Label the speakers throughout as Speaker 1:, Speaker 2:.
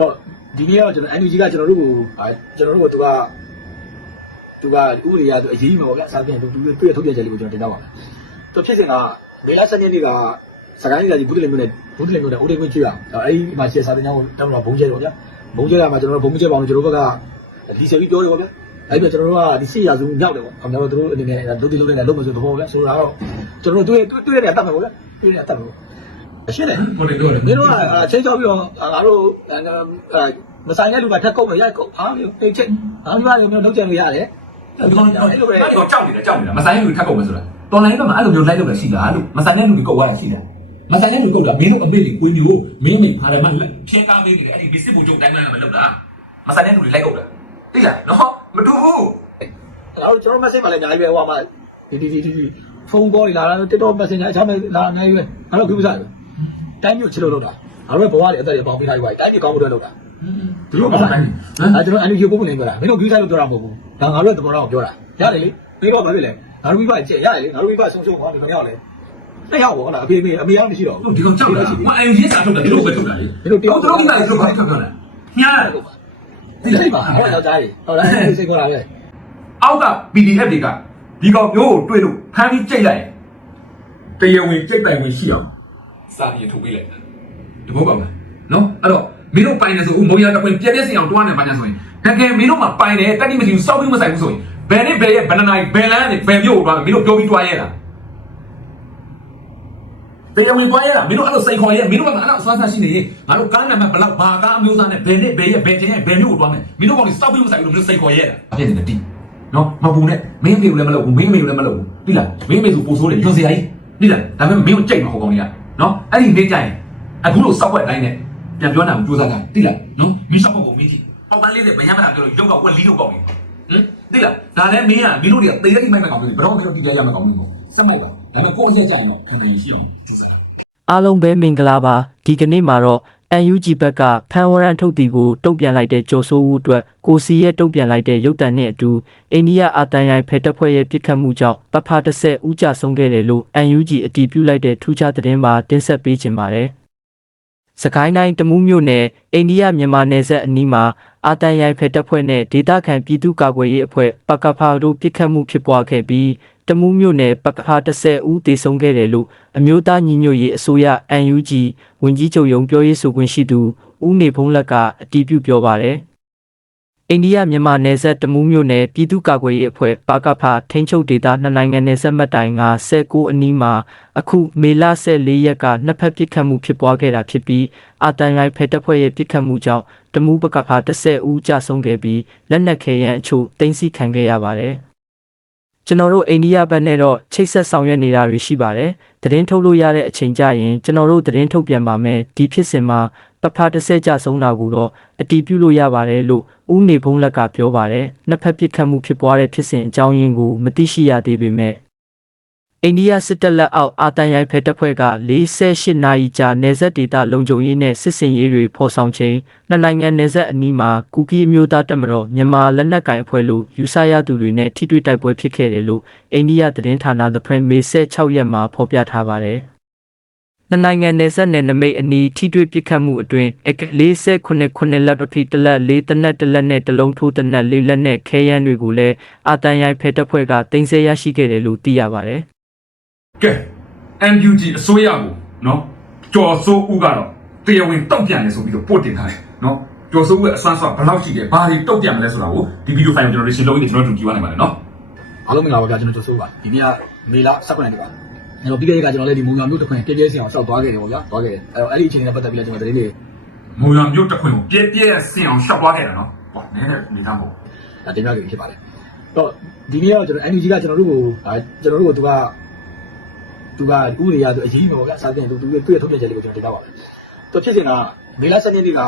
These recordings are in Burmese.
Speaker 1: တော့ဒီနေ့တော့ကျွန်တော် NUG ကကျွန်တော်တို့ကိုအာကျွန်တော်တို့ကိုသူကသူကဥပဒေရသူအရေးမှာပေါ့ဗျာစာပြန်သူသူတွေ့ထုတ်ပြချက်လေးကိုကျွန်တော်တင်တော့ပါမယ်သူဖြစ်စဉ်ကမေလ7ရက်နေ့ကစကိုင်းပြည်ကြီးဘူးတလင်မြို့နယ်ဘူးတလင်မြို့နယ်ဦးလေးကွင်းကျွရအဲဒီမှာရှေ့စာတင်ကြောင်းကိုတောင်းတော့ဘုံကျဲတော့ဗျာဘုံကျဲကမှကျွန်တော်တို့ဘုံကျဲပေါင်းကျွန်တော်တို့ဘက်ကဒီဆက်ပြီးပြောတယ်ပေါ့ဗျာအဲ့ပြကျွန်တော်တို့ကဒီစစ်ရာစုမြောက်တယ်ပေါ့။ကျွန်တော်တို့အနေနဲ့ဒုတိယလုံးနဲ့လုံးမဆိုတော့ဗျာဆိုတော့ကျွန်တော်တို့တွေ့တွေ့တဲ့နေရာတတ်မှာပေါ့ဗျာတွေ့တဲ့နေရာတတ်မှာပေါ့ အရှင်းတယ်
Speaker 2: ကိုလေးပြောတယ်
Speaker 1: မင်းတို့ကချင်းချောက်ပြီးတော့ငါတို့မဆိုင်တဲ့လူကထက်ကုန်တယ်ရိုက်ကုန်ဟာတိတ်ချက်ဟာဒီမှာလည်းမျိုးနှုတ်ကြံလို့ရတယ်
Speaker 2: ဒီကောင်အဲ့လိုပဲအဲ့လိုကြောက်နေတာကြောက်နေတာမဆိုင်တဲ့လူထပ်ကုန်မယ်ဆိုတာတော်လိုင်းကမှအဲ့လိုမျိုးလိုက်လို့လည်းရှိတာလို့မဆိုင်တဲ့လူတွေကုတ်သွားတာရှိတာမဆိုင်တဲ့လူကုတ်တာမင်းတို့အမေကြီးကိုမျိုးမင်းမိဖာတယ်မဖြဲကားပေးနေတယ်အဲ့ဒီဘစ်စစ်ဘူဂျုံတိုင်းမှမလုပ်တာမဆိုင်တဲ့လူတွေလိုက်ကုတ်တာသိလားနော်မတူဘူး
Speaker 1: ငါတို့ကျွန်တော် message မှာလည်းအများကြီးပဲဟိုမှာဒီဒီဒီဒီဖုန်းကောလာတာ TikTok messenger အခြားမဲ့လာအများကြီးပဲငါတို့ကိစ္စ တယ်တိုင်းမျိုးချစ်လို့လုပ်တာငါတို့ဘဝတွေအသက်တွေပေါင်းပြီးထားပြီးတိုင်းမျိုးကောင်းဖို့လုပ်တာဒီလိုမဆိုင်အဲကျွန်တော် NUG ပုံပုံနေပြောတာမင်းတို့ကိစ္စလို့ပြောတာမဟုတ်ဘူးဒါငါတို့ရဲ့သဘောထားကိုပြောတာရတယ်လေပြီးတော့ဘာဖြစ်လဲငါတို့ပြီးပါကြည့်ရတယ်လေငါတို့ပြီးပါဆုံးရှုံးသွားတယ်ဘယ်ရောက်လဲနှစ်ယောက်ပေါ့ဟုတ်လားအဖေမေအမေရောက်မရှိတော့ဘူး
Speaker 2: ဒီကောင်ကြောက်တာဟိုအယူကြီးစာထုတ်တာဒီလိုပဲထုတ်တာလေတို့တို့ဒီမှာဒီလိုပဲထုတ်တာညား
Speaker 1: ဒီစိတ်ပါဟောယောက်ျားကြီးဟုတ်လားစိတ်ခေါ်တာပဲ
Speaker 2: အောက်က PDF တွေကဒီကောင်မျိုးကိုတွေ့လို့ဖမ်းပြီးကြိတ်လိုက်တရားဝင်ကြိတ်ပိုင်ဝင်ရှိအောင် စာရည်ထုတ်ပေးလိုက်တဘောပါမလားနော်အဲ့တော့မင်းတို့ပိုင်နေဆိုဦးမုံရတပွင့်ပြက်ပြက်စင်အောင်တွားနေပါညာဆိုရင်တကယ်မင်းတို့မှပိုင်တယ်တက်တိမရှိဘူးစောက်ပြီးမဆိုင်ဘူးဆိုရင်ဘယ်နဲ့ဘယ်ရဲ့ဘယ်နှနိုင်ဘယ်လမ်းနဲ့ဘယ်မြို့ကိုတွားမင်းတို့ပြောပြီးတွားရဲလားတရားဝင်တွားရဲလားမင်းတို့အဲ့လိုစိန်ခေါ်ရဲမင်းတို့ကအဲ့လိုအစွမ်းစားရှိနေရင်ငါတို့ကားနံပါတ်ဘယ်လောက်ဘာကားအမျိုးသားနဲ့ဘယ်နဲ့ဘယ်ရဲ့ဘယ်ချင်းရဲ့ဘယ်မြို့ကိုတွားမယ်မင်းတို့ကောင်စောက်ပြီးမဆိုင်ဘူးလို့စိန်ခေါ်ရဲလားအပြည့်နေတယ်တီးနော်မပူနဲ့မင်းအဖေကိုလည်းမလုပ်ဘူးမင်းအမေကိုလည်းမလုပ်ဘူးပြီလားမင်းအမေဆိုပို့ဆိုးတယ်ညွန်စရာကြီးပြီလားဒါပေမဲ့မင်းကိုကြိတ်မှာဟောကောင်ကြီးက နော်အဲ့ဒီနေ့ကျရင်အခုလို့စောက်ွက်တိုင်းနဲ့ပြန်ပြောနိုင်မှုစူးစမ်းကြပြီလားနော်မင်းစောက်ွက်ကိုမင်းကြည့်ပေါက်ပန်းလေးနဲ့ဗရမ်းမတာပြောလို့ရုပ်ကဝက်လီးလို့ပေါက်နေဟင်ပြီလားဒါလည်းမင်းကမင်းတို့တွေကတေးတဲ့ဒီမိုက်မဲ့ကောင်ကြီးဘယ်တော့မှမတီးတရားရမဲ့ကောင်ကြီးပေါ့စက်မိုက်ပါဒါပေမဲ့ကိုယ့်အရက်ကြရင်တော့ခံရရှိအောင်စူးစမ်း
Speaker 3: အားလုံးပဲမင်္ဂလာပါဒီကနေ့မှာတော့ UNG ဘက်ကဖန်ဝရန်ထုတ်တီကိုတုံ့ပြန်လိုက်တဲ့ကြော်စိုးဦးအတွက်ကိုစီရဲ့တုံ့ပြန်လိုက်တဲ့ရုပ်တံနဲ့အတူအိန္ဒိယအာတန်ရိုင်ဖက်တပ်ဖွဲ့ရဲ့ပြစ်ခတ်မှုကြောင့်ပဖာတစ်ဆက်ဦးကြဆုံးခဲ့တယ်လို့ UNG အတည်ပြုလိုက်တဲ့ထူးခြားသတင်းမှာတင်ဆက်ပေးချင်ပါတယ်စကိုင်းတိုင်းတမူးမြို့နယ်အိန္ဒိယမြန်မာနယ်စပ်အနီးမှာအာတန်ရိုင်ဖက်တပ်ဖွဲ့နဲ့ဒေသခံပြည်သူ့ကာကွယ်ရေးအဖွဲ့ပကဖာတို့ပြစ်ခတ်မှုဖြစ်ပွားခဲ့ပြီး တမူးမြို့နယ်ပကဖာ30ဦးသေဆုံးခဲ့တယ်လို့အမျိုးသားညီညွတ်ရေးအစိုးရ UNG ဝန်ကြီးချုပ်ရုံးပြောရေးဆိုခွင့်ရှိသူဦးနေဖုံးလက်ကအတည်ပြုပြောပါတယ်။အိန္ဒိယမြန်မာနယ်စပ်တမူးမြို့နယ်ပြည်သူ့ကာကွယ်ရေးအဖွဲ့ပါကဖာထိန်းချုပ်ဒေသနှစ်နိုင်ငံနယ်စပ်မှတ်တိုင်က19အနီးမှာအခုမေလ14ရက်ကနှစ်ဖက်ပစ်ခတ်မှုဖြစ်ပွားခဲ့တာဖြစ်ပြီးအာတန်ရိုင်ဖက်တပ်ဖွဲ့ရဲ့ပစ်ခတ်မှုကြောင့်တမူးပကဖာ30ဦးကြာဆုံးခဲ့ပြီးလက်နက်ခဲယမ်းအချို့တင်စီခံခဲ့ရပါတယ်။ ကျွန်တော်တို့အိန္ဒိယဘက်နဲ့တော့ချိတ်ဆက်ဆောင်ရွက်နေတာတွေရှိပါတယ်။သတင်းထုတ်လို့ရတဲ့အချိန်ကြရင်ကျွန်တော်တို့သတင်းထုတ်ပြန်ပါမယ်။ဒီဖြစ်စဉ်မှာပဖာတစ်ဆက်ကြဆုံးတာကိုတော့အတီးပြုလို့ရပါတယ်လို့ဦးနေဖုံးလက်ကပြောပါတယ်။နှစ်ဖက်ပစ်ခတ်မှုဖြစ်ပွားတဲ့ဖြစ်စဉ်အကြောင်းရင်းကိုမသိရှိရသေးပေမဲ့ အိန္ဒိယစစ်တပ်လက်အောက်အာတန်ရိုင်ဖက်တပ်ဖွဲ့က48နာရီကြာနေဆက်ဒေသလုံခြုံရေးနဲ့စစ်စင်ရေးတွေဖော်ဆောင်ခြင်းနှစ်နိုင်ငံနေဆက်အနီးမှာကူကီအမျိုးသားတပ်မတော်မြန်မာလက်နက်ကိုင်အဖွဲ့လို့ယူဆရသူတွေနဲ့ထိတွေ့တိုက်ပွဲဖြစ်ခဲ့တယ်လို့အိန္ဒိယသတင်းဌာန The Prime မေ16ရက်မှာဖော်ပြထားပါတယ်။နှစ်နိုင်ငံနယ်စပ်နယ်နိမိတ်အနီးထိတွေ့ပစ်ခတ်မှုအတွင်းအက49ခုနှစ်လက်ပတိတလက်လေးတနက်တလက်နဲ့တလုံးထိုးတနက်လေးလက်နဲ့ခဲယမ်းတွေကိုလည်းအာတန်ရိုင်ဖက်တပ်ဖွဲ့ကတင်ဆက်ရရှိခဲ့တယ်လို့သိရပါတယ်။
Speaker 2: ကဲ MUG အစိုးရကိုနော်ကြော်စိုးဦးကတော့တရားဝင်တောက်ပြန်လဲဆိုပြီးတော့ပို့တင်ထားတယ်နော်ကြော်စိုးဦးရဲ့အစွမ်းဆော့ဘယ်လောက်ရှိတယ်ဘာတွေတောက်ပြန်မလဲဆိုတာကိုဒီဗီဒီယိုဖိုင်ကိုကျွန်တော်တို့ရှင်းလို့ကျွန်တော်တို့ကြည့်ရနိုင်ပါတယ်နော်
Speaker 1: အားလုံးမင်္ဂလာပါဗျာကျွန်တော်ကျော်စိုးပါဒီနေ့ကမေလ19ရက်နေ့ပါကျွန်တော်ပြီးခဲ့တဲ့ကကျွန်တော်လည်းဒီမုံညောင်မြို့တစ်ခွင်ပြည့်ပြည့်စင်အောင်ရှောက်သွားခဲ့တယ်ပေါ့ဗျာသွားခဲ့တယ်အဲ့တော့အဲ့ဒီအချိန်နဲ့ပတ်သက်ပြီးလည်းကျွန်တော်သတင်းတွေ
Speaker 2: မုံရမြို့တစ်ခွင်ကိုပြဲပြဲဆင်အောင်ရှောက်သွားခဲ့တာနော်ဟောနည်းနည်းနေသားပေါ့
Speaker 1: ဒါတင်ပြခဲ့ဖြစ်ပါတယ်တော့ဒီနေ့ကတော့ကျွန်တော် NUG ကကျွန်တော်တို့ကိုဒါကျွန်တော်တို့ကိုသူက သူကဥပဒေရသူအရေးမှာပေါ့ဗျာစာပြန်သူသူတွေ့ထုတ်ပြချက်လေးကိုကျွန်တော်တင်ပြပါမယ်သူဖြစ်စဉ်ကမေလ7ရက်နေ့က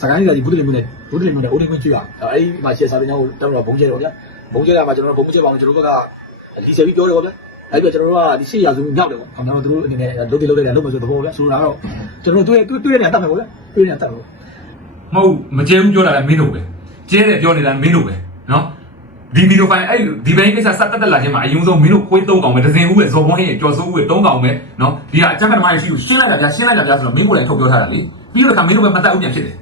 Speaker 1: စကိုင်းပြည်ကြီးဘူးတလင်မြို့နယ်ဘူးတလင်မြို့နယ်ဦးလေးကွင်းကျွရအဲ့ဒီမှာရှေ့စာတင်ကြောင်းကိုတောင်းတော့ဘုံကျဲတော့ဗျာဘုံကျဲကမှကျွန်တော်တို့ဘုံကျဲပါအောင်ကျွန်တော်တို့ကဒီဆက်ပြီးပြောတယ်ပေါ့ဗျာအဲ့ဒီကျွန်တော်တို့ကဒီစစ်ရာစုမြောက်တယ်ပေါ့ကျွန်တော်တို့အနေနဲ့လုတ်တယ်လုတ်တယ်လုတ်မဆိုတော့ဗျာဆိုတော့ကျွန်တော်တို့တွေ့တွေ့တဲ့နေရာတတ်မယ်ပေါ့ဗျာတွေ့တဲ့နေရာတတ်မယ်
Speaker 2: မဟုတ်မကျဲဘူးပြောတာလည်းမင်းတို့ပဲကျဲတယ်ပြောနေတာမင်းတို့ပဲနော် ဒီဗီဒီယိုဖိုင်အဲ့ဒီဘိုင်းကိစ္စစတက်တက်လာခြင်းမှာအရင်ဆုံးမင်းတို့ခွေး၃កောင်ပဲဒဇင်ဦးပဲဇော်ဘုံဟင်းရဲ့ကြော်စိုးဦးရဲ့၃កောင်ပဲနော်ဒီကအကြမ်းဖက်သမားရဲ့ရှိလို့ရှင်းလိုက်တာဗျာရှင်းလိုက်တာဗျာဆိုတော့မင်းကိုလည်းထုတ်ပြောထားတာလေပြီးတော့ခါမင်းတို့ပဲမတက်ဦးပြန်ဖြစ်တယ်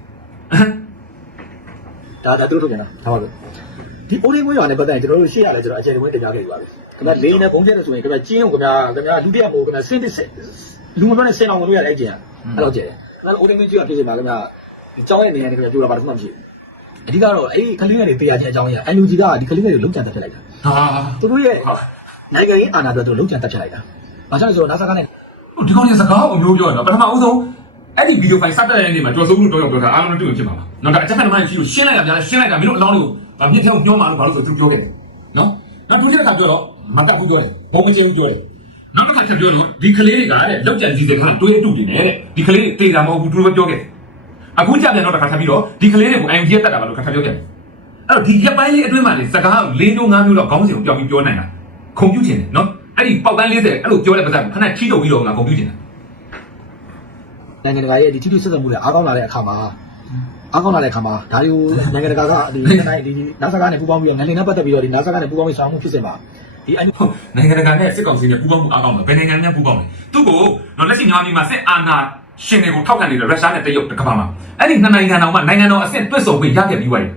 Speaker 1: ဒါဒါသူတို့ထုတ်ပြန်တာဒါပါပဲဒီအိုးရင်းဝေးရွာနဲ့ပတ်သက်ရင်ကျွန်တော်တို့ရှေ့ရလဲကျွန်တော်အခြေအနေဝင်တင်ပြခဲ့ပြီပါပဲခင်ဗျာလေးနဲ့ဘုံကျက်လို့ဆိုရင်ခင်ဗျာကျင်းကိုခင်ဗျာခင်ဗျာလူတရက်မို့ခင်ဗျာစင်တစ်စလူမပြောနဲ့စင်အောင်ဝင်လို့ရတဲ့အကျင့်အဲ့လိုကျဲခင်ဗျာအိုးရင်းဝေးကြီးကဖြစ်နေမှာခင်ဗျာဒီကြောင်းရဲ့နေရာနဲ့ခင်ဗျာပြောတာဘာလို့မှမရှိဘူး အဓိကတော့အဲ့ဒီကလေးငယ်တွေတရားချင်းအကြောင်းကြီးအန်ယူဂျီကဒီကလေးငယ်တွေလုံးချန်တက်ဖြစ်လိုက်တာ
Speaker 2: ဟာ
Speaker 1: သူတို့ရဲ့နိုင်ငံရေးအာဏာအတွက်သူတို့လုံးချန်တက်ဖြစ်လိုက်တာဘာကြောင့်လဲဆိုတော့ NASA ကနဲ့
Speaker 2: ဒီကောင်ကြီးစကားကိုမျိုးပြောရတော့ပထမဦးဆုံးအဲ့ဒီဗီဒီယိုဖိုင်စတဲ့နေ့မှာကျော်စိုးမှုတော့ပြောတာအားလုံးတွေ့ဖြစ်မှာပါ။နော်ဒါအချက်ဖက်မှန်ရှိလို့ရှင်းလိုက်တာဗျာရှင်းလိုက်တာမင်းတို့အလောင်းတွေကိုမြင့်ထဲကိုညှောမှာလို့ဘာလို့ဆိုသူပြောခဲ့တယ်။နော်။နောက်ဒုတိယတစ်ခါပြောတော့မကပ်ဘူးပြောတယ်။ဘုံမချင်းဘူးပြောတယ်။နောက်တစ်ခါထပ်ပြောတော့ဒီကလေးတွေကတဲ့လောက်ကြံစီစကားတွေးတူနေတယ်တဲ့။ဒီကလေးတွေတေးတာမဟုတ်ဘူးသူတို့ပဲပြောခဲ့တယ်။ အခုကြပြန်တော့တစ်ခါထပ်ပြီးတော့ဒီကလေးတွေကို IMG တက်တာပါလို့ခါထပ်ပြောခဲ့တယ်။အဲ့တော့ဒီရက်ပိုင်းလေးအတွင်းမှာလေစကား၄မျိုး၅မျိုးတော့ခေါင်းစဉ်ကိုပြောင်းပြီးပြောနိုင်တာ။ခုံပြူချင်တယ်နော်။အဲ့ဒီပေါက်တန်း40အဲ့လိုပြောတဲ့ပါစခဏချီးတုပ်ပြီးတော့ငါခုံပြူချင်တယ်
Speaker 1: နိုင်ငံတကာရဲ့ဒီထိထိဆက်ဆက်မှုတွေအားကောင်းလာတဲ့အခါမှာအားကောင်းလာတဲ့အခါမှာဒါတွေကိုနိုင်ငံတကာကဒီနိုင်ငံဒီ NASA ကနဲ့ပူးပေါင်းပြီးတော့နိုင်ငံနဲ့ပတ်သက်ပြီးတော့ဒီ NASA ကနဲ့ပူးပေါင်းပြီးဆောင်မှုဖြစ်စင်ပါဒီအန်ယူ
Speaker 2: ဟုတ်နိုင်ငံတကာနဲ့စစ်ကောင်စီနဲ့ပူးပေါင်းမှုအားကောင်းတယ်ဘယ်နိုင်ငံနဲ့ပူးပေါင်းလဲသူ့ကိုတော့လက်ရှိမြန်မာပြည်မှာစစ်အာဏာ ရှင်တွေကိုထောက်ခံနေတဲ့ရုရှားနဲ့တရုတ်တကမ္ဘာမှာအဲ့ဒီနှစ်နိုင်ငံတော်မှနိုင်ငံတော်အဆင့်တွက်ဆုံခွင့်ရခဲ့ပြီးွားတယ်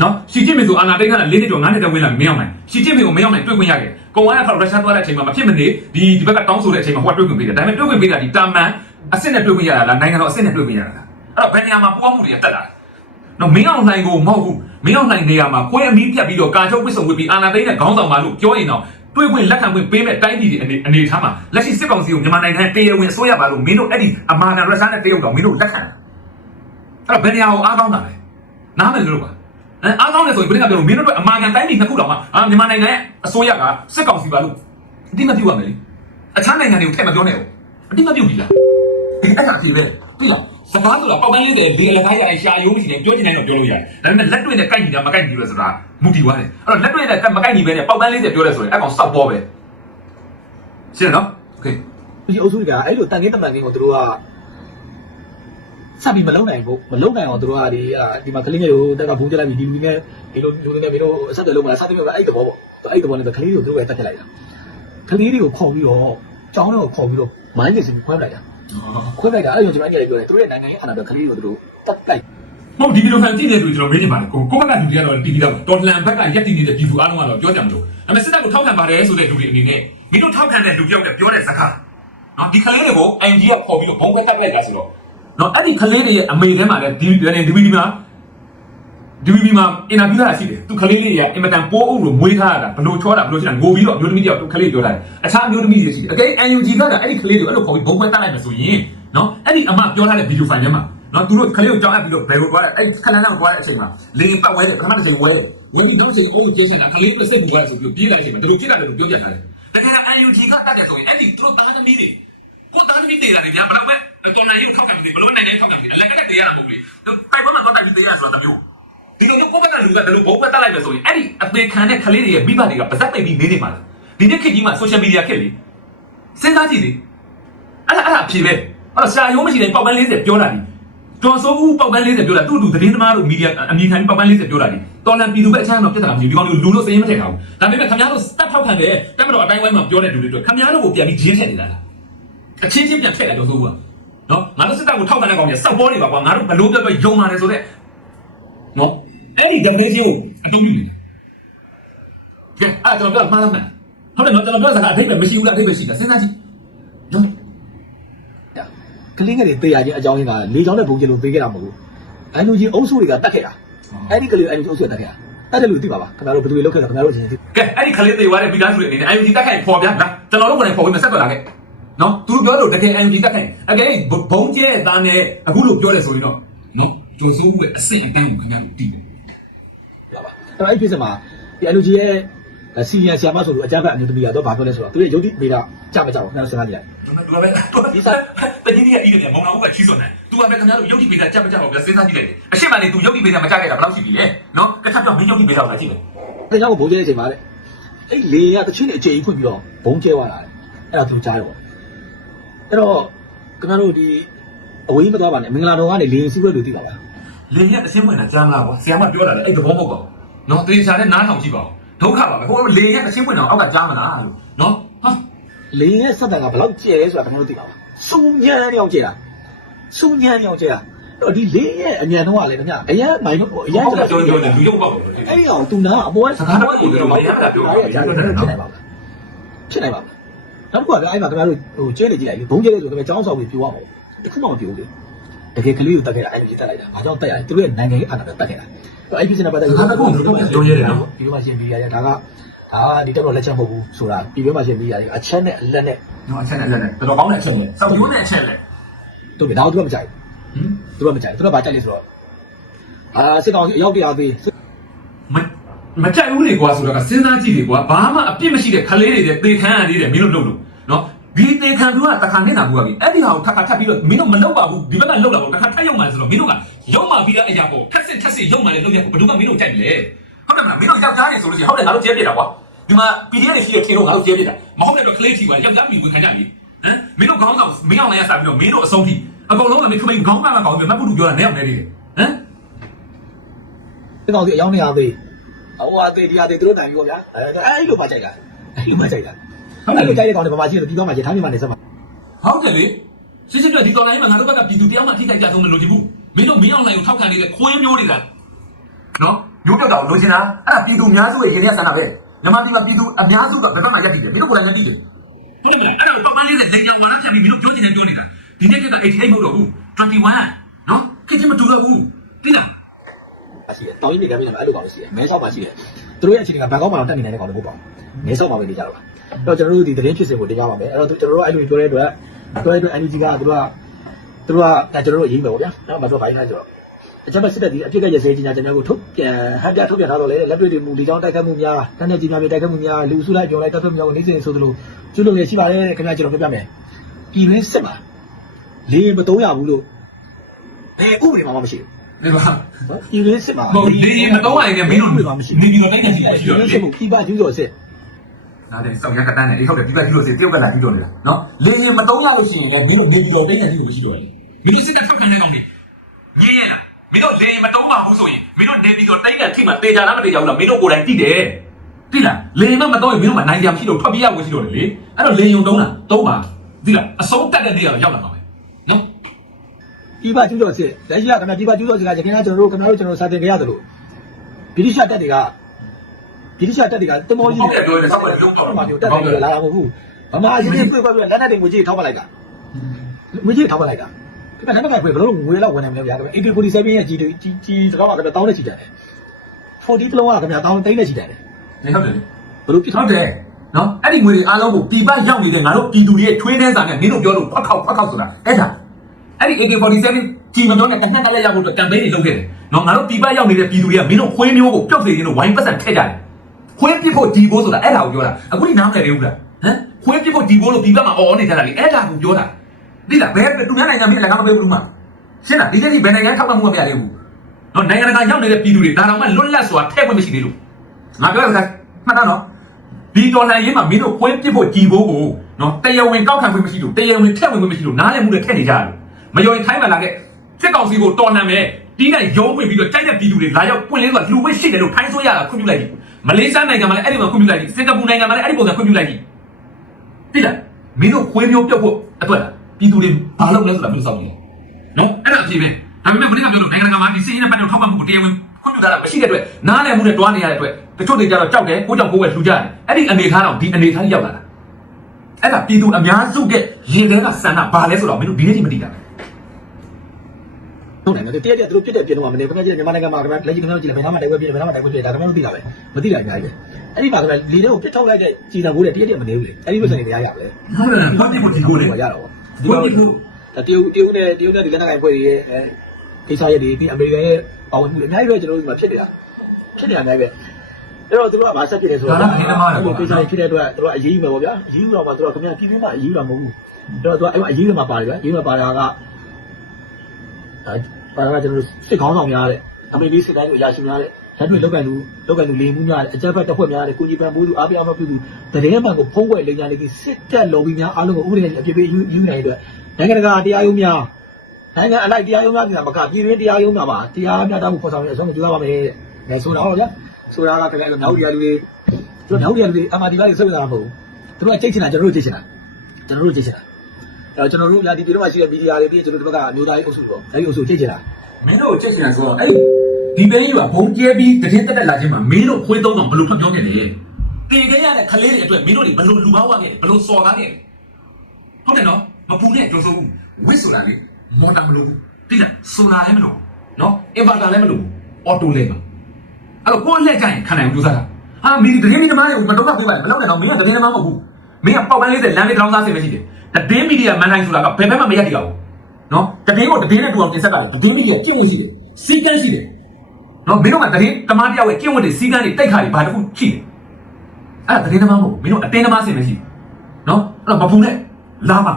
Speaker 2: နော်ရှီကျင်းမီဆိုအာဏာသိမ်းခါ၄နှစ်ကျော်၅နှစ်တောင်ဝင်လာမင်းအောင်နိုင်ရှီကျင်းမီကိုမင်းအောင်နိုင်တွေ့ခွင့်ရခဲ့ကုံဝိုင်းအခါရုရှားသွားတဲ့အချိန်မှာမဖြစ်မနေဒီဒီဘက်ကတောင်းဆိုတဲ့အချိန်မှာဟိုကတွေ့ခွင့်ပေးတယ်ဒါပေမဲ့တွေ့ခွင့်ပေးတာဒီတာမန်အဆင့်နဲ့တွေ့ခွင့်ရတာလားနိုင်ငံတော်အဆင့်နဲ့တွေ့ခွင့်ရတာလားအဲ့တော့ဘယ်နေရာမှာပူးပေါင်းမှုတွေတက်လာလဲနော်မင်းအောင်နိုင်ကိုမဟုတ်ဘူးမင်းအောင်နိုင်နေရာမှာခွဲအမီးပြတ်ပြီးတော့ကာချုပ်ပစ်ဆောင်ဝစ်ပြီးအာနာသိန်းနဲ့ခေါင်းဆောင်ပါလို့ပြောရင်တော့ တွေးခွင့်လက်ခံခွင့်ပေးမဲ့တိုင်းပြည်တွေအနေအနေထားမှာလက်ရှိစစ်ကောင်စီကိုမြန်မာနိုင်ငံတရားဝင်အစိုးရပါလို့မင်းတို့အဲ့ဒီအမာခံရုရှားနဲ့တရုတ်တော့မင်းတို့လက်ခံအဲ့တော့ဘယ်နေရာကိုအားကောင်းတာလဲနားမလည်လို့ပါအဲအားကောင်းတယ်ဆိုရင်ဘယ်နေရာပြောမင်းတို့အမာခံတိုင်းပြည်နှစ်ခုတော့မှအာမြန်မာနိုင်ငံရဲ့အစိုးရကစစ်ကောင်စီပါလို့အတိမပြုတ်ရမယ်လေအခြားနိုင်ငံတွေကိုထည့်မပြောနဲ့ဘူးအတိမပြုတ်ပြီလားအဲ့ဒါအဖြစ်ပဲပြီလား စကားဆိုတာပေါက်ပန်းလေးတွေလေအလကားရရင်ရှာယိုးမရှိရင်ပြောချင်တိုင်းတော့ပြောလို့ရတယ်ဒါပေမဲ့လက်တွေ့နဲ့ကိုက်ညီတာမကိုက်ညီပဲဆိုတာမူတည်သွားတယ်အဲ့တော့လက်တွေ့နဲ့မကိုက်ညီပဲနဲ့ပေါက်ပန်းလေးတွေပြောရဲဆိုရင်အဲ့ကောင်စောက်ပေါ်ပဲရှင်းနော်โอเค
Speaker 1: ဒီအုပ်စုတွေကအဲ့လိုတန်ခင်းတမန်ခင်းကိုသူတို့ကစပြီးမလုံနိုင်ဘူးမလုံနိုင်အောင်သူတို့ကဒီဒီမှာကလေးငယ်ကိုတက်ကဘူးကြလိုက်ပြီးဒီလူငယ်ဒီလိုလူငယ်မင်းတို့အဆက်တယ်လို့မလားစသဖြင့်အဲ့တဘောပေါ့အဲ့တဘောနဲ့ကလေးတွေကိုသူတို့ကတက်ပြလိုက်တာကလေးတွေကိုခေါ်ပြီးတော့ကျောင်းတွေကိုခေါ်ပြီးတော့မိုင်းနေစီခွဲလိုက်တာ ခွဲလိုက်တာအဲ့လိုကျွန်တော်အဲ့ဒီပြောတယ်သူတို့ရဲ့နိုင်ငံရေးအာဏာပြကလေးတွေကိုသူတို့တက်လိုက်
Speaker 2: မဟုတ်ဒီဗီဒီယိုဖန်ကြည့်နေသူကျွန်တော်မေးနေပါတယ်ကိုကိုဘက်ကလူတွေကတော့တီဗီတော့တော်လန်ဘက်ကရက်တည်နေတဲ့ပြည်သူအားလုံးကတော့ပြောကြမလို့ဒါပေမဲ့စစ်တပ်ကိုထောက်ခံပါတယ်ဆိုတဲ့လူတွေအနေနဲ့မင်းတို့ထောက်ခံတဲ့လူပြောက်တဲ့ပြောတဲ့စကားနော်ဒီကလေးတွေကို NG ကခေါ်ပြီးတော့ဘုံဘက်တက်လိုက်တာဆိုတော့နော်အဲ့ဒီကလေးတွေရဲ့အမေထဲမှာလည်းဒီဒီဗီဒီမှာ DVB မှာအင်တာဗျူးတာရှိတယ်သူကလေးလေးရအင်မတန်ပိုးအုပ်လို့မွေးထားတာဘလို့ချောတာဘလို့ရှိတာငိုပြီးတော့အမျိုးသမီးတယောက်သူကလေးပြောတာအခြားအမျိုးသမီးတွေရှိတယ်အကဲ UNG ကအဲ့ဒီကလေးတွေအဲ့လိုခေါ်ပြီးဘုံဘက်တက်လိုက်မယ်ဆိုရင်နော်အဲ့ဒီအမပြောထားတဲ့ဗီဒီယိုဖိုင်ထဲမှာနော်သူတို့ကလေးကိုကြောင်းအပ်ပြီးတော့ဘယ်ကိုသွားတယ်အဲ့ဒီခဏလောက်သွားတဲ့အချိန်မှာလေပတ်ဝဲတယ်ခဏတစ်ချိန်ဝဲဝဲပြီးနောက်ချိန်အိုးကျေးဆန်တာကလေးပြစိတ်ပူသွားတယ်ဆိုပြီးပြေးလိုက်ချိန်မှာတို့ဖြစ်တာလို့ပြောပြထားတယ်တကယ်တော့ UNG ကတတ်တယ်ဆိုရင်အဲ့ဒီသူတို့သားသမီးတွေကိုသားသမီးတေးတာတွေဗျာဘယ်တော့ပဲတော်နိုင်ရုပ်ထောက်ခံပြီးဘယ်လိုနိုင်ငံထောက်ခံပြီးအလက်ကတက်တေးရတာမဟုတ်ဘူးလေတိုက်ပွဲမှာတော့တိုက်ပြီးတေးရဆိုတာတမျိုး ဒီလိုမျိုးကိုယ့်ဘက်ကလူကဒီလိုဘုံဘက်တက်လိုက်မယ်ဆိုရင်အဲ့ဒီအသေးခံတဲ့ကလေးတွေရဲ့မိဘတွေကပါဇက်ပိတ်ပြီးနေနေမှာလားဒီနေ့ခေတ်ကြီးမှာ social media ခေတ်လေစဉ်းစားကြည့်လေအဲ့ဒါအဲ့ဒါဖြေပဲအဲ့တော့ရှာရုံးမရှိတဲ့ပေါက်ပန်း40ပြောတာဒီတော်စိုးဦးပေါက်ပန်း40ပြောတာသူ့လူသတင်းသမားတို့မီဒီယာအမီခံပေါက်ပန်း40ပြောတာဒီတော်လန်ပြည်သူပဲအချမ်းတော့ပြဿနာမရှိဘူးဒီကောင်လူလို့စရင်မထည့်တာဘူးဒါပေမဲ့ခင်ဗျားတို့စတက်ထောက်ခံတယ်တက်မတော်အတိုင်းဝိုင်းမှာပြောတဲ့လူတွေအတွက်ခင်ဗျားတို့ကိုပြန်ပြီးဂျင်းထည့်နေတာလားအချင်းချင်းပြန်ထည့်တာတော်စိုးဦးကနော်ငါတို့စစ်တပ်ကိုထောက်ခံတဲ့ကောင်ကြီးစောက်ပေါ်နေပါကွာငါတို့ဘလို့ပြောပြောယုံပါတယ်ဆိုတော့နော် အဲ့ဒီ definition ကိုအတုံးပြုနေတာကဲအဲ့ကျွန်တော်ပြောမှားလားမဟုတ်တယ်နော်ကျွန်တော်ပြောစကားအထိပ္ပယ်မရှိဘူးလားအထိပ္ပယ်ရှိတာစဉ်းစားကြည့်နော်
Speaker 1: ကလေးငယ်တွေပေးရခြင်းအကြောင်းရင်းကလေချောင်းနဲ့ဘုံကျလို့ပေးခဲ့တာမဟုတ်ဘူးအန်ယူဂျီအုပ်စုတွေကတတ်ခဲ့တာအဲ့ဒီကလေးအန်ယူဂျီအုပ်စုကတတ်ခဲ့တာတတ်တယ်လို့သိပါပါခင်ဗျားတို့ဘယ်သူတွေလောက်ခဲ့တာခင်ဗျားတို့ချင်းသိ
Speaker 2: ကဲအဲ့ဒီခလေးသေးသွားတဲ့မိသားစုတွေအနေနဲ့ IUG တက်ခိုင်ပေါ်ပြလားကျွန်တော်တို့ကနေပေါ်ပြီးမဆက်သွယ်လာခဲ့နော်သူတို့ပြောလို့တကယ် IUG တက်ခိုင်အကယ်ဘုံကျဲသားနဲ့အခုလို့ပြောတယ်ဆိုရင်တော့နော်ကျော်စိုးရဲ့အဆင့်အတန်းကိုခင်ဗျားတို့တည်တယ်
Speaker 1: လားပါအဲ့ တော့အဲ့ဒီဖြစ်စမှာဒီအန်ယူဂျီရဲ့စီနီယာဆီယာမဆိုလို့အကြမ်းဖက်အမျိုးသမီးကတော့ဘာပြောလဲဆိုတော့သူရဲ့ယုတ်တိမေတာကြမကြဘူးခင်ဗျားတို့စဉ်းစားကြည့်လိုက်
Speaker 2: ကျွန်တော်တို့ပဲတော်ဒီစားတကြီးကြီးရဲ့ဤတယ်မောင်တော်ကချီးစော်နိုင်။ तू ကပဲခင်ဗျားတို့ယုတ်တိပေတာကြက်မကြက်တော့ဗျာစဉ်းစားကြည့်လိုက်တယ်။အရှိမနေ तू ယုတ်တိပေတာမကြက်ခဲ့တာဘယ်လောက်ရှိပြီလဲ။နော်။ကထပ်ပြောမင်းယုတ်တိပေတာကိုလာကြည့်မယ်။
Speaker 1: အဲကြောင့်ဘုံကျဲတဲ့အချိန်မှာလေအဲ့လေကတချင်းနဲ့အချိန်ဖွင့်ပြီးတော့ဘုံကျဲသွားတာလေ။အဲ့ဒါသူကြားရော။အဲ့တော့ခင်ဗျားတို့ဒီအဝေးမသွားပါနဲ့မင်္ဂလာတော်ကနေလေရင်စီးပွဲလို့သိပါလား။
Speaker 2: လင်းရက်အစင်းဝင်တာကြားမလားကွာ။ဆရာမပြောတာလေအဲ့သဘောမဟုတ်ပါဘူး။ နော်။တေချာနဲ့နားထောင်ကြည့်ပါဦး။ဒုက္ခပါပဲ။ဟိုလေရက်အစင်းဝင်တာအောက်ကကြားမလားလို့။နော်။ဟာ။
Speaker 1: လေရင်ရဲ့စက်တန်ကဘယ်လောက်ကျဲလဲဆိုတာခင်ဗျားတို့သိပါလား။စုံညံ့တဲ့အောင်ကျဲတာ။စုံညံ့တဲ့အောင်ကျဲတာ။ကတော့ဒီလေးရဲ့အမြန်တော့ကလည်းခင်ဗျအရင်မိုင်တော့အရင်
Speaker 2: ဟုတ်ကဲ့ကြောကြောနဲ့လူရုပ်ပေါက်တယ်
Speaker 1: အဲ့ဒီအောင်သူနာအပေါ်က
Speaker 2: စကားတော့ကိုပြောမရတာပြော
Speaker 1: ဖြစ်နိုင်ပါမလားဖြစ်နိုင်ပါမလားနောက်တစ်ခုကအဲ့မှာခင်ဗျားတို့ဟိုကျဲနေကြည့်လိုက်လေဘုံကျဲနေဆိုခင်ဗျာကျောင်းဆောင်ပြီးပြိုရမှာတခုမှမပြိုဘူးလေ တကယ်ကလေးကိုတက်ခဲ့တာအဲ့ဒီတက်လိုက်တာဘာကြောင့်တက်ရလဲသူတို့ရဲ့နိုင်ငံရေးအာဏာပဲတက်ခဲ့တာအဲ့ဒီပြစ်နေပတ်သက်ပြီးဒီမှာရှင်းပြီးရတယ်ဒါကဒါဒီတော့လက်ချက်မဟုတ်ဘူးဆိုတာဒီဘက်မှာရှင်းပြီးရတယ်အချက်နဲ့အလက်နဲ့
Speaker 2: နော်အချက်နဲ့လက်နဲ့တော်တော်ကောင်းတဲ့အချက်နဲ့စောက်ရိုးနဲ့အချက်လက်
Speaker 1: တို့ပဲဒါတော့သူကမကြိုက်
Speaker 2: ဟင်
Speaker 1: ဘူးသူကမကြိုက်ဘူးသူကဘာကြိုက်လဲဆိုတော့အာစစ်ကောင်ရောက်တရားသေး
Speaker 2: မမကြိုက်ဘူးလေကွာဆိုတော့စဉ်းစားကြည့်လေကွာဘာမှအပြစ်မရှိတဲ့ခလေးတွေတဲ့သေခန်းရသေးတယ်မင်းတို့လုပ်လို့နော် ဒီသေခန်းသူကတခါနေတာဘူးကပြီအဲ့ဒီဟာကိုထပ်ခါထပ်ပြီးတော့မင်းတို့မလုပ်ပါဘူးဒီဘက်ကလုပ်တာကိုတခါထပ်ရုံမှဆိုတော့မင်းတို့ကရုံမှပြီးတဲ့အရာကိုထက်စစ်ထက်စစ်ရုံမှလည်းလုပ်ရကိုဘယ်သူမှမင်းတို့ကြိုက်လေဟုတ်တယ်မလားမင်းတို့ယောက်ျားနေဆိုလို့ရှိရင်ဟုတ်တယ်ငါတို့ကျဲပြစ်တာကွာဒီမှာ PDF တွေရှိတဲ့ထင်တော့ငါတို့ကျဲပြစ်တာမဟုတ်တဲ့တော့ခလေးထီကွာယောက်ျားမိဝင်ခံကြပြီဟမ်မင်းတို့ခေါင်းဆောင်မင်းအောင်လည်းရစားပြီးတော့မင်းတို့အဆုံးထိအကုန်လုံးကမင်းခမိန်ခေါင်းမှမကောင်းဘူးမတ်ပုတူပြောတာနဲ့အောင်နေသေးတယ်ဟမ်
Speaker 1: စစ်ကောင်စီအယောင်းနေရသေးဟိုဟာသေးဒီဟာသေးသူတို့နိုင်ပြီပေါ့ဗျာအဲအဲ့လိုမှကြိုက်တာအဲ့လိုမှကြိုက်တာ အဲ့လိုကြိုက်တဲ့ကောင်တွေဘာမှရှိတယ်ပြီးတော့မှရထားမြန်မာနေစက်မှာ
Speaker 2: ဟုတ်တယ်လေရှင်းရှင်းပြောဒီတော်လိုင်းမှာငါတို့ဘက်ကပြည်သူတယောက်မှထိခိုက်ကြဆုံးမလို့ချင်ဘူးမင်းတို့မင်းအောင်လိုင်းကိုထောက်ခံနေတဲ့ခွေးမျိုးတွေကနော်မျိုးပြောက်တာကိုလိုချင်တာအဲ့ဒါပြည်သူအများစုရဲ့ရင်ထဲဆန္ဒပဲမြန်မာပြည်မှာပြည်သူအများစုကဘယ်ဘက်မှာရက်တည်တယ်မင်းတို့ကိုယ်တိုင်ရက်တည်တယ်ဟုတ်တယ်မလားအဲ့တော့ပပလေးတဲ့လိန်ညာဝါရဖြတ်ပြီးမင်းတို့ပြောချင်တယ်ပြောနေတာဒီနေ့က88မဟုတ်တော့ဘူး21နော်ခင်ဗျမတူတော့ဘူးသိလား
Speaker 1: ရှိတယ်တောင်းရင်နေကမ်းနေတယ်အဲ့လိုကောင်ရှိတယ်မဲဆောက်မှာရှိတယ် သူတို့ရဲ့အခြေအနေကဘန်ကောက်မှာတော့တက်နေနေတဲ့ကောင်တွေမဟုတ်ပါဘူးမဲဆောက်မှာပဲနေကြတော့ပါအဲ့တော့ကျွန်တော်တို့ဒီသတင်းဖြစ်စဉ်ကိုတင်ပြပါမယ်အဲ့တော့ကျွန်တော်တို့အဲ့လိုပြောတဲ့အတွက်ပြောတဲ့အတွက် NUG ကသူတို့ကသူတို့ကကျွန်တော်တို့ရေးမယ်ပေါ့ဗျာနော်မတော်ဘာရင်းလဲဆိုတော့အကြမ်းဖက်စစ်တပ်ဒီအပြစ်ကရစေခြင်းညာကျွန်တော်ကိုထုတ်ပြန်ဟန်ပြထုတ်ပြန်ထားတော့လေလက်တွေ့တွေမူဒီကြောင်းတိုက်ခတ်မှုများတန်းတဲ့ကြီးများတိုက်ခတ်မှုများလူစုလိုက်ပြောလိုက်တပ်ဖက်များကိုနေစဉ်ဆိုသလိုကျွလို့ရရှိပါတယ်ခင်ဗျာကျွန်တော်ပြပြမယ်ပြည်တွင်းစစ်မှာလေးမတုံးရဘူးလို့ဘယ်ဥပဒေမှမရှိဘူး
Speaker 2: ဒီပါ
Speaker 1: နော်ပြည်တွင်းစစ်မှာ
Speaker 2: မဟုတ်လေမတော့ရင်လည်းမင်းတို့
Speaker 1: မှမရှိ
Speaker 2: နေပြီးတော့တိုင်းနေရှိ
Speaker 1: ဘူး
Speaker 2: ရှိ
Speaker 1: ပြည်
Speaker 2: တော့
Speaker 1: တွ
Speaker 2: လေ
Speaker 1: င်းစစ်မှုပြည်ပကျူးကျော်စစ်
Speaker 2: နားတယ်စောင့်ရကတန်းနဲ့အေးဟုတ်တယ်ဒီဘက်ဒီလိုစီတယောက်ကလာပြီးတော့နေတာနော်လေရင်မတုံးရလို့ရှိရင်လည်းမင်းတို့နေပြီးတော့တိုင်းနေရှိလို့မရှိတော့လေမင်းတို့စစ်တပ်ထောက်ခံတဲ့ကောင်တွေညင်းရလားမင်းတို့လေရင်မတုံးပါဘူးဆိုရင်မင်းတို့နေပြီးတော့တိုင်းနေထိမှတေချာလားမတေချာဘူးလားမင်းတို့ကိုယ်တိုင်သိတယ်သိလားလေရင်မမတုံးရင်မင်းတို့မှနိုင်ကြမရှိတော့ထွက်ပြေးရဝင်ရှိတော့လေအဲ့တော့လေရင်တုံးလားတုံးပါသိလားအဆုံးတက်တဲ့နေရာတော့ရောက်လာမှာပဲနော်
Speaker 1: ပြည်ပကျူးကျော်စစ်လက်ရှိကခင်ဗျပြည်ပကျူးကျော်စစ်ကကျွန်တော်တို့ခင်ဗျားတို့ကျွန်တော်စာတင်ကြရသလိုဗြိတိရှတပ်တွေကဗြိတိရှတပ်တွေကတမောကြီး
Speaker 2: ဟုတ်တယ်ပြောရင်စောက်ပဲလုံးတော့
Speaker 1: ဘာမျိုးတက်တယ်လာတာမဟုတ်ဘူးဗမာအချင်းချင်းတွေ့ခွက်ပြီးလက်နက်တွေငွေကြီးထောက်ပလိုက်တာငွေကြီးထောက်ပလိုက်တာခင်ဗျလက်နက်ကခွေဘယ်လိုငွေလောက်ဝင်နိုင်မလဲဗျာခင်ဗျ8047 ရဲ့ကြီးကြီးကြီးစကားကခင်ဗျတောင်းနဲ့ချီတယ်40တလုံးကခင်ဗျတောင်းသိန်းနဲ့ချီတယ်
Speaker 2: နေဟုတ်တယ်
Speaker 1: ဘယ်လိုဖြစ်
Speaker 2: ဟုတ်တယ်နော်အဲ့ဒီငွေတွေအားလုံးကိုပြည်ပရောက်နေတဲ့ငါတို့ပြည်သူတွေရဲ့ထွေးနှန်းစာနဲ့နင်းတို့ပြောလို့ဖတ်ခောက်ဖတ်ခောက်ဆိုတာအဲ့ဒါ အဲ့ဒီ AK47 ကြီးမတော်နဲ့တစ်နှစ်တည်းရောက်ဖို့ကမ်ပိန်းတွေလုပ်ခဲ့တယ်နော်ငါတို့ပြည်ပရောက်နေတဲ့ပြည်သူတွေကမင်းတို့ခွေးမျိုးကိုပြုတ်စေခြင်းလို့ဝိုင်းပတ်စံထည့်ကြတယ်ခွေးပြစ်ဖို့ဒီဘိုးဆိုတာအဲ့ဒါကိုပြောတာအခုဒီနားမလည်သေးဘူးလားဟမ်ခွေးပြစ်ဖို့ဒီဘိုးလို့ပြည်ပမှာအော်နေကြတာလေအဲ့ဒါကိုပြောတာသိလားဘယ်သူများနိုင်ငံမင်းလည်းကောင်းမပေးဘူးမှာရှင်းလားဒီနေ့ဒီဘယ်နိုင်ငံထောက်မှမှုမပြရသေးဘူးနော်နိုင်ငံတကာရောက်နေတဲ့ပြည်သူတွေဒါတောင်မှလွတ်လပ်စွာထည့်ခွင့်မရှိသေးလို့ငါပြောရစကားမှတ်တော့နော်ဒီဒေါ်လာရင်းမှာမင်းတို့ခွင့်ပြစ်ဖို့ကြည်ဖို့ကိုနော်တရားဝင်ကောက်ခံခွင့်မရှိလို့တရားဝင်ထက်ဝင်ခွင့်မရှိလို့နားလည်မှုတွေထက်နေကြတယ် မယုံရင်ထိုင်းမှာလာခဲ့စစ်ကောင်စီကိုတော်လှန်မယ်တီးနဲ့ရုံးဝင်ပြီးတော့တိုက်တဲ့ပြည်သူတွေလာရောက်ပွင့်လင်းဆိုတာလူဝိရှိတယ်လို့ထိုင်းဆိုရတာခွင့်ပြုလိုက်ပြီမလေးရှားနိုင်ငံမှာလည်းအဲ့ဒီမှာခွင့်ပြုလိုက်ပြီစင်ကာပူနိုင်ငံမှာလည်းအဲ့ဒီပုံစံခွင့်ပြုလိုက်ပြီတိလားမင်းတို့ခွေးမျိုးပြုတ်ဖို့အတွက်ပြည်သူတွေဘာလုပ်လဲဆိုတာမင်းတို့စောင့်နေတယ်နော်အဲ့ဒါအဖြစ်ပဲဒါပေမဲ့မင်းကပြောလို့နိုင်ငံတကာမှာဒီစီးရင်နဲ့ပတ်သက်ထောက်ပံ့မှုကိုတရားဝင်ခွင့်ပြုတာမရှိတဲ့အတွက်နားလည်မှုနဲ့တွားနေရတဲ့အတွက်တချို့တွေကြတော့ကြောက်တယ်ကိုကြောင့်ကိုယ်ပဲလှူကြတယ်အဲ့ဒီအနေထားတော့ဒီအနေထားရောက်လာတာအဲ့ဒါပြည်သူအများစုတဲ့ရင်ထဲကဆန္ဒဘာလဲဆိုတော့မင်းတို့ဒီနေ့ထိမသိတာ
Speaker 1: ဟုတ်တယ်တရက်တရက်သူတို့ပြစ်တဲ့ပြစ်တော့မနေခင်ဗျမြန်မာနိုင်ငံမှာခင်ဗျလက်ရှိခင်ဗျကြည့်လိုက်ဘယ်နာမှတိုက်ပွဲပြစ်တယ်ဘယ်နာမှတိုက်ပွဲပြစ်တယ်ဒါခင်ဗျတို့သိတာပဲမသိတာအများကြီးပဲအဲ့ဒီမှာခင်ဗျလေတွေကိုပြစ်ထုတ်လိုက်တဲ့ကြည်တံကိုလည်းတရက်တရက်မနေဘူးလေအဲ့ဒီလိုဆိုရင်တရားရပါလေ
Speaker 2: ဟုတ်တယ်ဘာဖြစ်ဖို့ဒီကိုလဲ
Speaker 1: ရတော့
Speaker 2: ဒီကိုဒီကို
Speaker 1: တရုတ်တရုတ်နဲ့တရုတ်နဲ့ဒီလက်နက်ကိုင်ဖွဲ့တွေရဲ့အဲကိစ္စရဲ့ဒီဒီအမေရိကန်ရဲ့ပါဝင်မှုအများကြီးပဲကျွန်တော်တို့ဒီမှာဖြစ်နေတာဖြစ်နေတာအများကြီးပဲအဲ့တော့သူတို့ကမဆက်ဖြစ်နေဆိုတော့ကိစ္စဖြစ်တဲ့အတွက်သူတို့အရေးယူမယ်ပေါ့ဗျာအရေးယူတော့မှသူတို့ခင်ဗျပြည်တွင်းမှာအရေးယူတာမဟုတ်ဘူးအဲ့တော့သူကအဲ့မှာအရေးယူမှာပါတယ်ဗျာအရေးယူမှာပါတာက အဲပါတာကကျွန်တော်တို့စစ်ကောင်းဆောင်များတဲ့အမေရိကန်စစ်တိုင်းကိုအရာရှိများတဲ့လက်တွေ့လောက်ကန်လူလောက်ကန်လူလေမှုများတဲ့အကြမ်းဖက်တပ်ဖွဲ့များတဲ့ကိုကြီးပန်ပိုးသူအားပေးအားမပြုသူတရေမှန်ကိုဖုံးကွယ်လိမ်ညာနေပြီးစစ်တပ်လော်ဘီများအားလုံးကိုဥပဒေနဲ့အပြည့်ပေးယူယူနိုင်တဲ့အတွက်နိုင်ငံတကာတရားရုံးများနိုင်ငံအလိုက်တရားရုံးများပြည်မှာမကပြည်တွင်းတရားရုံးများမှာတရားမျှတမှုဖော်ဆောင်ရအဆုံးကိုကြိုးစားပါမယ်တဲ့။ဒါဆိုတာဟုတ်ဗျာ။ဆိုတာကတကယ်လို့မြောက်ရီယာလူတွေသူတို့မြောက်ရီယာလူတွေအမှဒီပါတွေစိတ်ဝင်စားမှာမဟုတ်ဘူး။သူတို့ကကြိတ်ချင်တာကျွန်တော်တို့ကြိတ်ချင်တာကျွန်တော်တို့ကြိတ်ချင်တာ အဲကျွန်တော်တို့လာဒီပြည်တော့မှရှိတဲ့မီဒီယာတွေပြီးကျွန်တော်တို့ဘက်ကအမျိုးသားရေးအုပ်စုပေါ့အဲဒီအုပ်စုချိန်ချင်တာ
Speaker 2: မင်းတို့ချက်ချင်တာဆိုတော့အဲ့ဒီဘဲကြီးကဘုံကျဲပြီးတည်တက်တက်လာခြင်းမှာမင်းတို့ခွေးသုံးကောင်ဘယ်လိုဖတ်ပြောခဲ့လဲတည်ခဲ့ရတဲ့ခလေးတွေအတွက်မင်းတို့တွေဘယ်လိုလူပေါင်းဝခဲ့ဘယ်လိုစော်ကားခဲ့ဟုတ်တယ်နော်မပူနဲ့ကြောစိုးဘူးဝစ်ဆိုတာလေမော်တာမလို့တိလားဆိုလာလည်းမလို့နော်အင်ဗာတာလည်းမလို့အော်တိုလည်းမအဲ့တော့ကိုယ်လက်ကြရင်ခံနိုင်ဘူးကြစားဟာမင်းတရင်မီသမားတွေကိုမတော့ပေးပါနဲ့မလုပ်နဲ့တော့မင်းကတရင်သမားမဟုတ်ဘူးမင်းကပေါက်ပန်းလေးတဲ့လမ်းလေးတောင်းစားစိတ်ပဲရှိတယ် တရင်မီဒီယာမန်တိုင်းဆိုတာကဘယ်ဘက်မှမရက်တည်အောင်နော်တရင်ကိုတရင်နဲ့တူအောင်တင်ဆက်ကလည်းတရင်မီဒီယာကျင့်ဝတ်ရှိတယ်စီကန်းရှိတယ်နော်မင်းတို့ကတရင်တမားတယောက်ရဲ့ကျင့်ဝတ်တွေစီကန်းတွေတိုက်ခါတွေဘာတစ်ခုရှိတယ်အဲ့ဒါတရင်သမားမဟုတ်ဘူးမင်းတို့အတင်းသမားစင်မရှိဘူးနော်အဲ့တော့မပူနဲ့လာပါ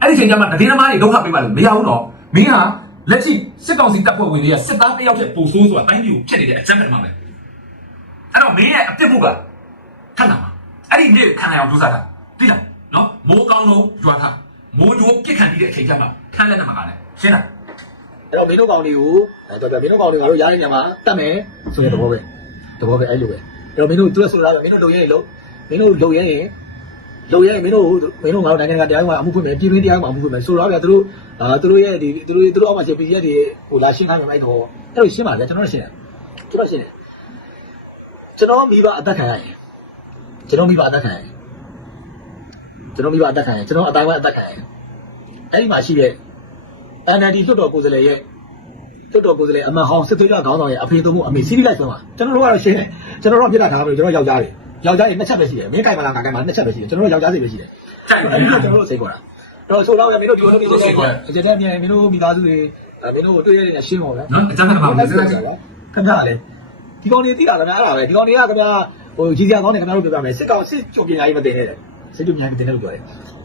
Speaker 2: အဲ့ဒီချိန်ကျမှတရင်သမားတွေဒုက္ခပေးပါလို့မရဘူးတော့မင်းကလက်ရှိစစ်ကောင်စီတပ်ဖွဲ့ဝင်တွေကစစ်သားတစ်ယောက်ရဲ့ပုံဆိုးဆိုတာတိုင်းပြည်ကိုဖြစ်နေတဲ့အကြမ်းဖက်မှာပဲအဲ့တော့မင်းရဲ့အပြစ်ဖို့ကထပ်လာမှာအဲ့ဒီနေ့ခံနိုင်အောင်ဒုစားတာသိလား နော်မိုးကောင်းတော့ကြွားထားမိုးကြိုးပြစ်ခံပြီးတဲ့အချိန်ကျမှထမ်းလက်နဲ့မှာကလည်းရှင်းလား
Speaker 1: အဲ့တော့မင်းတို့ကောင်တွေကိုအဲတော့မင်းတို့ကောင်တွေကတော့ရားတဲ့ညမှာတတ်မယ်ဆိုတဲ့သဘောပဲသဘောပဲအဲ့လိုပဲအဲ့တော့မင်းတို့သူကဆိုတာကမင်းတို့လုံရဲရင်လုံမင်းတို့လုံရဲရင်လုံရဲရင်မင်းတို့မင်းတို့ငါတို့နိုင်ငံကတရားမှာအမှုဖွင့်မယ်ပြည်တွင်းတရားမှာအမှုဖွင့်မယ်ဆိုတော့ဗျာသူတို့အာသူတို့ရဲ့ဒီသူတို့သူတို့အောက်မှာရှိ PDF တွေဟိုလာရှင်းခိုင်းမယ်အဲ့တော့အဲ့လိုရှင်းပါဗျာကျွန်တော်ရှင်းတယ်ကျွန်တော်ရှင်းတယ်ကျွန်တော်မိဘအသက်ခံရရင်ကျွန်တော်မိဘအသက်ခံရရင် ကျွန်တော်မိဘအသက်ခံရရင်ကျွန်တော်အတိုင်းဝိုင်းအသက်ခံရရင်အဲ့ဒီမှာရှိတဲ့ NLD လွှတ်တော်ကိုယ်စားလှယ်ရဲ့လွှတ်တော်ကိုယ်စားလှယ်အမန်ဟောင်းစစ်သွေးကြခေါင်းဆောင်ရဲ့အဖေသုံးမှုအမေစီးပြီးလိုက်ဆုံးပါကျွန်တော်တို့ကတော့ရှင်းတယ်ကျွန်တော်တို့ကပြစ်တာထားမလို့ကျွန်တော်ယောက်ျားတွေယောက်ျားတွေနှစ်ချက်ပဲရှိတယ်မင်းကြိုက်မလားငါကြိုက်မလားနှစ်ချက်ပဲရှိတယ်ကျွန်တော်တို့ယောက်ျားစိတ်ပဲရှိတယ်
Speaker 2: ကြိုက်ပါ
Speaker 1: အဲ့
Speaker 2: လား
Speaker 1: ဒီကကျွန်တော်တို့စိတ်ခေါ်တာအဲ့တော့ဆိုတော့မင်းတို့ဒီလိုလုပ်ပြီးဆိုတော့အကြတဲ့မြန်မင်းတို့မိသားစုတွေမင်းတို့တွေ့ရတဲ့ရှင်းပါဗျာ
Speaker 2: နော်အကြမ်းဖက်မှာမစဉ်းစားကြည့်
Speaker 1: ခင်ဗျာလေဒီကောင်တွေသိတာခင်ဗျာအဲ့ဒါပဲဒီကောင်တွေကခင်ဗျာဟိုကြီးစရာကောင်းတယ်ခင်ဗျားတို့ပြောပြမယ်စစ်ကောင်စစ်ကြုံပညာကြီးမတင်နဲ့စ စ်ကြုံပညာကြီးမတင်နဲ့လို့ပြောတယ်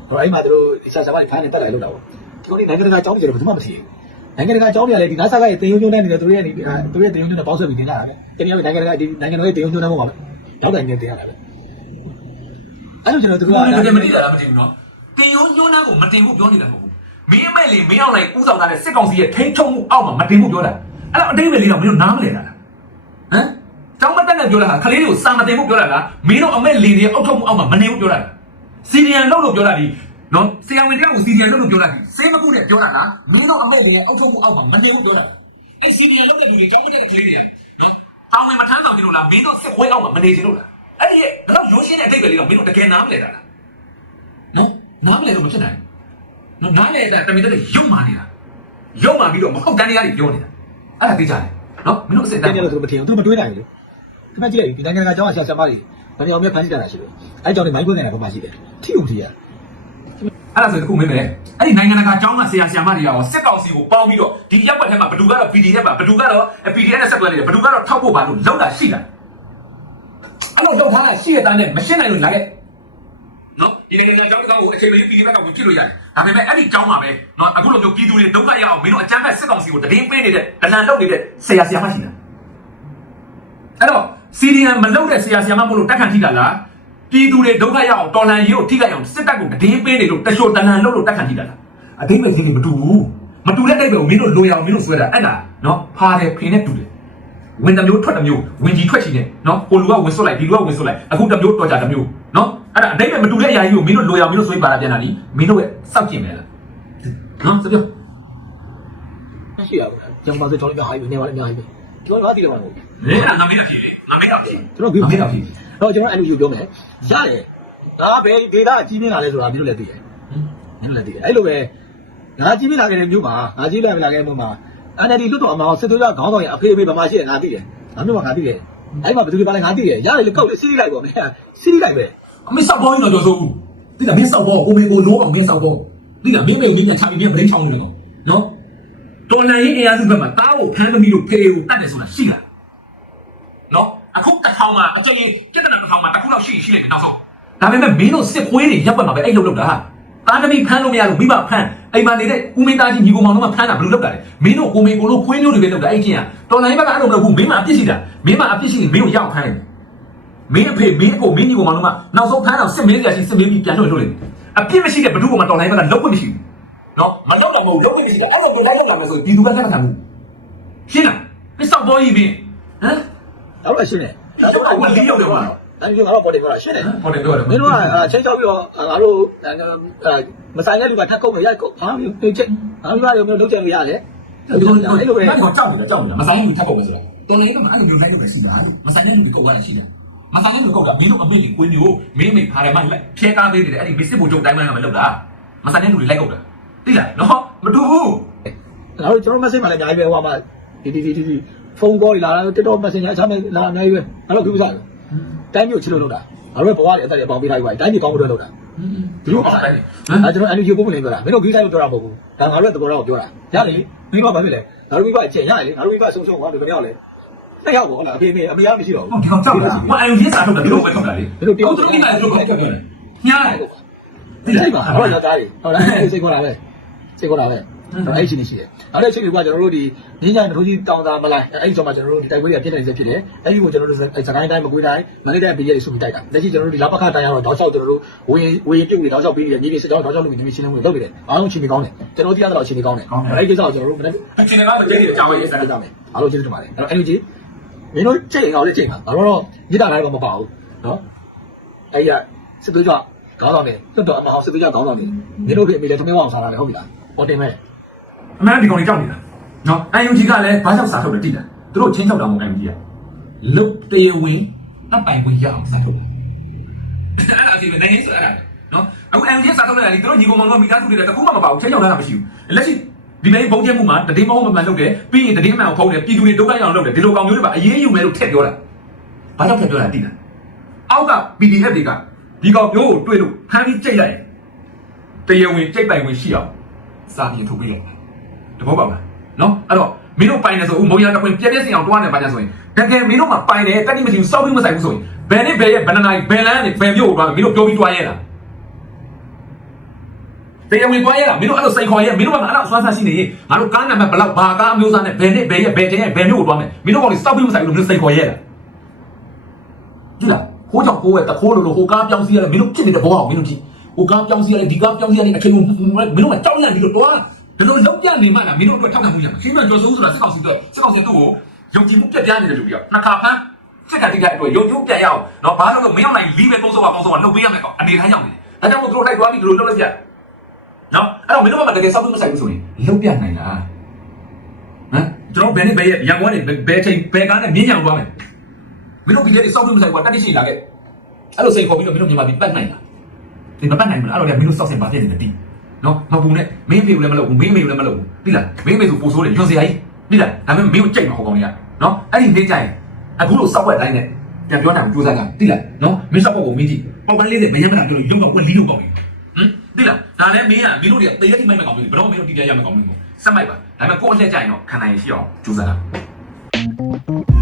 Speaker 1: ဟိုအဲ့မှာတို့ဒီဆာဆာမတွေဖိုင်းနေတက်လာလို့တော့ဒီကောင်တွေနိုင်ငံတကာအကြောင်းတွေဘယ်သူမှမသိဘူးနိုင်ငံတကာအကြောင်းတွေကလည်းဒီနာဆာကရဲ့တင်ယုံညွန်းတဲ့နေတယ်သူတို့ရဲ့သူတို့ရဲ့တင်ယုံညွန်းနဲ့ပေါင်းဆက်ပြီးတင်ကြတာပဲတနည်းအားဖြင့်နိုင်ငံတကာဒီနိုင်ငံတော်ရဲ့တင်ယုံညွန်းတဲ့ဘုံပါပဲတောက်တိုင်နဲ့တင်ရတာပဲအဲ့လိုကျွန်တော်တို့က
Speaker 2: ဘယ်လိုမသိတာလားမသိဘူးနော်တင်ယုံညွန်းနှန်းကိုမတင်ဘူးပြောနေတာမဟုတ်ဘူးမင်းအမဲ့လေမင်းအောင်လိုက်ဥဆောင်ထားတဲ့စစ်ကောင်စီရဲ့ထိန်းချုပ်မှုအောက်မှာမတင်ဘူးပြောတာအဲ့တော့အတိတ်ပဲလေးတော့မင်းတို့နားမလဲတာလားဟမ်ကျောင်းမတက်နဲ့ပြောတာဟာခလေးတွေကိုစာမတင်ဘူးပြောတာလားမင်းတို့အမဲ့လေတွေအောက်ထုတ်မှုအောက်မှာမနေဘူးပြောတာ စီရီယန်လောက်လို့ပြောတာဒီနော်ဆရာဝန်တယောက်ကိုစီရီယန်လောက်လို့ပြောတာဒီစေးမကုနဲ့ပြောတာလားမင်းတို့အမဲ့လေရဲ့အောက်ထုတ်မှုအောက်မှာမနေဘူးပြောတာအဲ့စီရီယန်လောက်တဲ့လူတွေကျောင်းမတက်တဲ့ခလေးတွေကနော်တောင်းဝင်မထမ်းဆောင်ကြလို့လားမင်းတို့စစ်ခွဲအောက်မှာမနေကြလို့လားအဲ့ဒီတော့ရိုးရှင်းတဲ့အတိတ်ပဲလေးတော့မင်းတို့တကယ်နားမလဲတာလားနော်နားမလဲတော့မဖြစ်နိုင်ဘူးနော်နားလဲတဲ့တမင်တဲ့ရုပ်မာနေတာရုပ်မာပြီးတော့မဟုတ်တန်းတရားတွေပြောနေတာအဲ့ဒါသိကြတယ်နော်မင်းတို့အစစ်တ
Speaker 1: တင်
Speaker 2: မ်း
Speaker 1: တယ်လို့သူမထင်ဘူးသူမတွေးနိုင်ဘူးခင်ဗျာကြည့်လိုက်ဒီနိုင်ငံတကာအကြောင်းအဆရာဆရာမတွေ ဘယ်နေအောင်မြဖန်ကြည့်တာရှိတယ်အဲ့ကြောင့်ဒီမိုက်ခွင့်နေတာပုံမှန်ရှိတယ်ထိုံထီရ
Speaker 2: အဲ့ဒါဆိုတခုမင်းမယ်အဲ့ဒီနိုင်ငံတကာအကြောင်းကဆရာဆရာမတွေရောစစ်ကောင်စီကိုပေါင်းပြီးတော့ဒီရပ်ကွက်ထဲမှာဘယ်သူကတော့ PDF ပါဘယ်သူကတော့ PDF နဲ့ဆက်သွယ်နေတယ်ဘယ်သူကတော့ထောက်ဖို့ပါလို့လောက်တာရှိတာအဲ့လိုလောက်ထားတာရှိတဲ့တန်းနဲ့မရှင်းနိုင်လို့လာခဲ့နော်ဒီနိုင်ငံတကာအကြောင်းကိုအချိန်မရွေး PDF ကကိုဖြစ်လို့ရတယ်ဒါပေမဲ့အဲ့ဒီအကြောင်းမှာပဲနော်အခုလိုမျိုးပြည်သူတွေဒုက္ခရအောင်မင်းတို့အကြမ်းဖက်စစ်ကောင်စီကိုတည်င်းပေးနေတဲ့ဒလန်လုပ်နေတဲ့ဆရာဆရာမရှိတာအဲ့တော့ စီရီယံမလုပ်တဲ့ဆရာဆရာမမို့လို့တက်ခံထိတာလားပြည်သူတွေဒုက္ခရအောင်တော်လန်ရေးကိုထိခိုက်အောင်စစ်တပ်ကိုတည်င်းပေးနေလို့တချို့တလန်လုပ်လို့တက်ခံထိတာလားအတိတ်ပဲကြီးကြီးမတူဘူးမတူတဲ့တိတ်ပဲကိုမင်းတို့လိုရအောင်မင်းတို့ဆွဲတာအဲ့လားနော်ဖားတယ်ဖင်နဲ့တူတယ်ဝင်တစ်မျိုးထွက်တစ်မျိုးဝင်ကြီးထွက်ချင်တယ်နော်ကိုလူကဝင်ဆွတ်လိုက်ဒီလူကဝင်ဆွတ်လိုက်အခုတစ်မျိုးတော်ကြတစ်မျိုးနော်အဲ့ဒါအတိတ်ပဲမတူတဲ့အရာကြီးကိုမင်းတို့လိုရအောင်မင်းတို့ဆွဲပါတာပြန်လာလीမင်းတို့ရဲ့စောက်ကျင်မယ်လားနော်စပြော
Speaker 1: ရှိရဘူးကျောင်းပါစကျောင်းလေးပြဟိုင်းနေပါလေအများကြီးပဲကျွန်တော်ကသိတယ်မှာမဟုတ်ဘူး
Speaker 2: လေအဲ့ဒါငါမင်းကဖြစ်လေ ငါမင်းကဖြစ်
Speaker 1: ကျွန်တော်ပြီးပြီတော့ကျွန်တော်အဲ့လိုယူပြောမယ်ရတယ်ငါဘယ်ဒေတာကြီးနေတာလဲဆိုတာမင်းတို့လည်းသိတယ်မင်းတို့လည်းသိတယ်အဲ့လိုပဲငါကြီးပြလာခဲ့တဲ့မြို့မှာငါကြီးလာလာခဲ့တဲ့မြို့မှာ NLD လွတ်တော်အမောင်စစ်သွေးကြခေါင်းဆောင်ရဲ့အဖေအမေဗမာရှိတယ်ငါသိတယ်ငါမြို့မှာငါသိတယ်အဲ့မှာဘယ်သူတွေပါလဲငါသိတယ်ရတယ်လေကောက်လေစီးလိုက်ပေါ့မင်းစီးလိုက်ပဲ
Speaker 2: အမေစောက်ပေါ်ရင်တော့ကြောစိုးဘူးတိလားမင်းစောက်ပေါ်ကိုမေကိုလိုးအောင်မင်းစောက်ပေါ်တိလားမင်းမေကိုမင်းပြန်ချပြီးမင်းဗလိန်ချောင်းနေတယ်ကောနော်တော်လန်ရေးအင်အားစုဘက်မှာတားကိုဖမ်းသမီးတို့ဖေကိုတတ်တယ်ဆိုတာရှိလားနော်အခု တစ်ထောင်မှာအကျဉ်းပြဿနာတစ်ထောင်မှာတစ်ခုလောက်ရှိရှိလိုက်တယ်နောက်ဆုံးဒါပေမဲ့မင်းတို့စစ်ခွေးတွေရပ်ပတ်မှာပဲအဲ့လိုလုပ်တာတားသမီးဖမ်းလို့မရလို့မိဘဖမ်းအိမ်မှာနေတဲ့ဦးမင်းသားကြီးညီကောင်မောင်တို့ကဖမ်းတာဘယ်လိုလုပ်တာလဲမင်းတို့ကိုမေကိုလိုခွေးမျိုးတွေပဲလုပ်တာအဲ့ချင်းကတော်လန်ရေးဘက်ကအဲ့လိုမလုပ်ဘူးမင်းမအပြစ်ရှိတာမင်းမအပြစ်ရှိရင်မင်းကိုရောက်ဖမ်းတယ်မင်းအဖေမင်းအကိုမင်းကြီးကောင်မလုံးကနောက်ဆုံးဖမ်းတော့စစ်မင်းစရာရှိစစ်မင်းပြီးပြန်လွှတ်လွှတ်လိမ့်မယ်အပြစ်မရှိတဲ့ဘ누구ကမှတော်လိုင်းဘက်ကလုံးဝမရှိဘူးနော်မလောက်တော့မဟုတ်လုံးဝမရှိတဲ့အဲ့လိုပဲလိုက်လောက်လာမယ်ဆိုရင်ပြည်သူကလက်မခံဘူးရှင်းလားမစောက်ပေါ်ကြီးဘင်းဟမ်
Speaker 1: တော့အရှင်းတယ်
Speaker 2: အဲ့တော့မလီးရောက်တယ်ကွာ
Speaker 1: အဲ့ဒီငါတို့ပေါ်တယ်ပြောတာရှင်းတယ်
Speaker 2: ဟောတယ်ပြောတယ်
Speaker 1: မင်းတို့ကချိန်ချောက်ပြီးတော့ငါတို့မဆိုင်တဲ့လူကထပ်ကုန်တယ်ရိုက်ကုန်ဟာမျိုးချက်ဟာမျိုးရောမျိုးလုံးချက်လို့ရတယ်
Speaker 2: အဲ့လိုအဲ့လိုပဲအဲ့ဒီကကြောက်နေတာကြောက်နေတာမဆိုင်ဘူးထပ်ပုံပဲဆိုတာတော်လေးကမှအဲ့လိုမျိုးလိုက်လို့ပဲရှိတာလို့မဆိုင်တဲ့လူတွေကုတ်သွားတာရှိတယ်မဆိုင်တဲ့လူကုတ်တာမင်းတို့အမေကြီးကိုင်းမျိုးမင်းမိဖားတယ်မှလိုက်ဖြဲကားပေးနေတယ်အဲ့ဒီမစ်စစ်ဘူချုပ်တိုင်းမှန်းကမလုပ်တာမဆိုင်တဲ့လူတွေလိုက်ကုတ်တာသိလားနော်မတူဘူး
Speaker 1: ငါတို့ကျွန်တော် message မှာလည်းအများကြီးပဲဟိုမှာဒီဒီဒီဒီ ဖုန်းကောတွေလာတာ TikTok Messenger အချမ်းလာအများကြီးပဲငါတို့ကြည့်ကြတယ်တိုင်းမျိုးချစ်လို့လုပ်တာငါတို့ဘဝတွေအသက်တွေအပေါင်းပေးထားပြီးပါတိုင်းမျိုးကောင်းဖို့လုပ်တာဒီလိုပါအဲကျွန်တော် NUG ပုံပုံလေးပြောတာမင်းတို့ကြည့်တိုင်းပြောတာမဟုတ်ဘူးဒါငါတို့တဘောတော့ပြောတာရလေမင်းတို့ကဘာဖြစ်လဲငါတို့ကကျင်ရလေငါတို့ကဆုံဆုံဟောဒီကြောက်လေတက်ရောက်ပေါ့ဟုတ်လားအဖေမေအမေရမရှိတော့
Speaker 2: ဟုတ်ကြောက်ကြောက်တာမအယုံရစာထုတ်တာဒီလိုပဲထုတ်တာလေသူတို့ကိစ္စတို့ကုတ်တယ်ညားတယ်
Speaker 1: ဒီလိုက်ပါဟုတ်လားသားကြီးဟုတ်လားစိတ်ခေါ်တာပဲစိတ်ခေါ်တာပဲ တော့အဲ့ချင်းနေရှိတယ်နောက်တစ်ချိန်ကကျွန်တော်တို့ဒီငင်းကြိုင်မထိုးကြီးတောင်းတာမလိုက်အဲ့ဒီဆိုမှကျွန်တော်တို့ဒီတိုက်ပွဲတွေကပြည့်နေစေဖြစ်တယ်အဲ့ဒီကိုကျွန်တော်တို့စကိုင်းတိုင်းမကွေးတိုင်းမန္တလေးတိုင်းပြည်ရည်စုပြီးတိုက်တာလက်ရှိကျွန်တော်တို့ဒီလာပခတိုင်းကတော့တောက်လျှောက်ကျွန်တော်တို့ဝင်းဝင်းပြုတ်နေတောက်လျှောက်ပြီးနေညီလေးစစ်ကြောင်းတောက်လျှောက်လုပ်ပြီးညီရှင်းလင်းဝင်လုပ်နေတယ်အားလုံးချင်းပြီးကောင်းတယ်ကျွန်တော်တရားတော့ချင်းပြီးကောင်းတယ်အဲ့ဒီကိစ္စကိုကျွန်တော်တို့မနေ့
Speaker 2: အချင်းကမကြိတ်ရကြောက်ရေး
Speaker 1: စကြမယ်အားလုံးချင်းတင်ပါတယ်အဲ့တော့ energy မင်းတို့ချိန်အောင်လေးချိန်ပါဘာလို့တော့မြစ်တာတိုင်းတော့မပါဘူးနော်အဲ့ရစစ်သွေးကြခေါင်းဆောင်နေတွတ်တော်အမအောင်စစ်သွေးကြခေါင်းဆောင်နေမင်းတို့ဖြစ်အမေလည်းသမင်းအောင်စားတာလေဟုတ်ပြီလားဟောတင်မဲ့
Speaker 2: အမှန်ဒီကောင်ကြီးကြောက်နေတာနော်အယုံကြီးကလည်းဘာကြောင့်စာထုတ်တယ်တိတယ်သူတို့ချင်းချောက်တာမဟုတ်အယုံကြီးကလုတ်တေဝင်အပိုင်ဝင်ရအောင်စာထုတ်တယ်အဲ့ဒါစီပဲနိုင်ငံဆိုအဲ့ဒါနော်အခုအယုံကြီးစာထုတ်လိုက်တာဒီသူတို့ညီကောင်မောင်တို့မိသားစုတွေလည်းတခုမှမပါဘူးချင်းချောက်တာမရှိဘူးလက်ရှိဒီနေ့ဘုံကျဲမှုမှာတည်င်းမဟုတ်မှမှလုပ်တယ်ပြီးရင်တည်င်းမှန်ကိုဖုံးတယ်ပြည်သူတွေဒုက္ခရောက်လုပ်တယ်ဒီလိုကောင်မျိုးတွေပါအရေးယူမယ်လို့ထည့်ပြောတာဘာကြောင့်ထည့်ပြောတာတိတယ်အောက်က PDF တွေကဒီကောင်မျိုးကိုတွေ့လို့ဖမ်းပြီးကြိတ်လိုက်ရင်တရားဝင်ကြိတ်ပိုင်ဝင်ရှိအောင်စာပြင်ထုတ်ပေးလိုက် တဘောပါမလားနော်အဲ့တော့မင်းတို့ပိုင်တယ်ဆိုဦးမုံရတခွင်ပြက်ပြက်စင်အောင်တွားနေပါကြဆိုရင်တကယ်မင်းတို့မှပိုင်တယ်တက်တိမရှိဘူးစောက်ပြီးမဆိုင်ဘူးဆိုရင်ဘယ်နဲ့ဘယ်ရဲ့ဘယ်နှနိုင်ဘယ်လမ်းနဲ့ဘယ်မြို့ကိုတွားမင်းတို့ပြောပြီးတွားရဲလားတရားဝင်တွားရဲလားမင်းတို့အဲ့လိုစိန်ခေါ်ရဲမင်းတို့ကအဲ့လိုအစွမ်းစားရှိနေရင်ငါတို့ကားနံပါတ်ဘလောက်ဘာကားအမျိုးသားနဲ့ဘယ်နဲ့ဘယ်ရဲ့ဘယ်တင်ရဲ့ဘယ်မြို့ကိုတွားမယ်မင်းတို့ကောင်လေးစောက်ပြီးမဆိုင်ဘူးလို့မင်းတို့စိန်ခေါ်ရဲလားကြည့်လားဟိုးကြောင့်ကိုယ်ရဲ့တခိုးလိုလိုဟိုကားပြောင်းစီရလဲမင်းတို့ဖြစ်နေတဲ့ဘောအောင်မင်းတို့ကြည့်ဟိုကားပြောင်းစီရလဲဒီကားပြောင်းစီရလဲအချိန်ကိုမင်းတို့ကကြောက်ရဒီလိုတွား ဒီလိုလုံးပြနေမှလားမင်းတို့အတွက်ထောက်ခံမှုရမှာခင်ဗျာကျော်စိုးဆိုတာစစ်ကောင်စီတော့စစ်ကောင်စီတို့ကိုယုံကြည်မှုပြတ်ပြားနေတဲ့လူတွေကနှစ်ခါဖမ်းစစ်ကတိကအတွက်ယုံကြည်ပြတ်ရအောင်နော်ဘာလို့လဲမင်းအောင်နိုင်လီးပဲပုံစံပါပုံစံပါလှုပ်ပေးရမယ်ကောအနေထိုင်းရောက်နေတယ်ဒါကြောင့်မို့သူတို့လိုက်သွားပြီးဒီလိုလုပ်လိုက်ပြနော်အဲ့တော့မင်းတို့ကတကယ်စောက်ပြီးမဆိုင်ဘူးဆိုရင်လှုပ်ပြနိုင်လားဟမ်ကျွန်တော်ဘယ်နဲ့ဘယ်ရဲ့ရန်ကုန်ကနေဘယ်ချိန်ဘယ်ကားနဲ့မြင်းညံသွားမယ်မင်းတို့ဒီလေစောက်ပြီးမဆိုင်ဘူးတက်တိရှိလာခဲ့အဲ့လိုစိတ်ခေါ်ပြီးတော့မင်းတို့မြန်မာပြည်ပတ်နိုင်လားဒီမပတ်နိုင်ဘူးလားအဲ့တော့လည်းမင်းတို့စောက်စင်ပါတဲ့နေတယ် နော်မပူနဲ့မင်းမေကိုလည်းမလုပ်ဘူးမင်းမေကိုလည်းမလုပ်ဘူးသိလားမင်းမေဆိုပိုဆိုးတယ်ညွန်စရာကြီးသိလားဒါပေမဲ့မင်းကိုကြိတ်မှာဟောကောင်းကြီးကနော်အဲ့ဒီနေကြရင်အခုလို့စောက်ွက်တိုင်းနဲ့ပြန်ပြောနိုင်ဘူးစူးစမ်းကြသိလားနော်မင်းစောက်ွက်ကိုမင်းကြည့်ပေါက်ပန်းလေးနဲ့မရမနာပြောရုံတော့ဝက်လီးလို့ပေါ့ဟင်သိလားဒါလည်းမင်းကမင်းတို့တွေကတရက်တိမိုက်မဲ့ကောင်မျိုးဘယ်တော့မင်းတို့တီးပြရမဲ့ကောင်မျိုးစက်မိုက်ပါဒါပေမဲ့ကိုယ့်အလှည့်ကြရင်တော့ခံနိုင်ရရှိအောင်ကြိုးစားတာ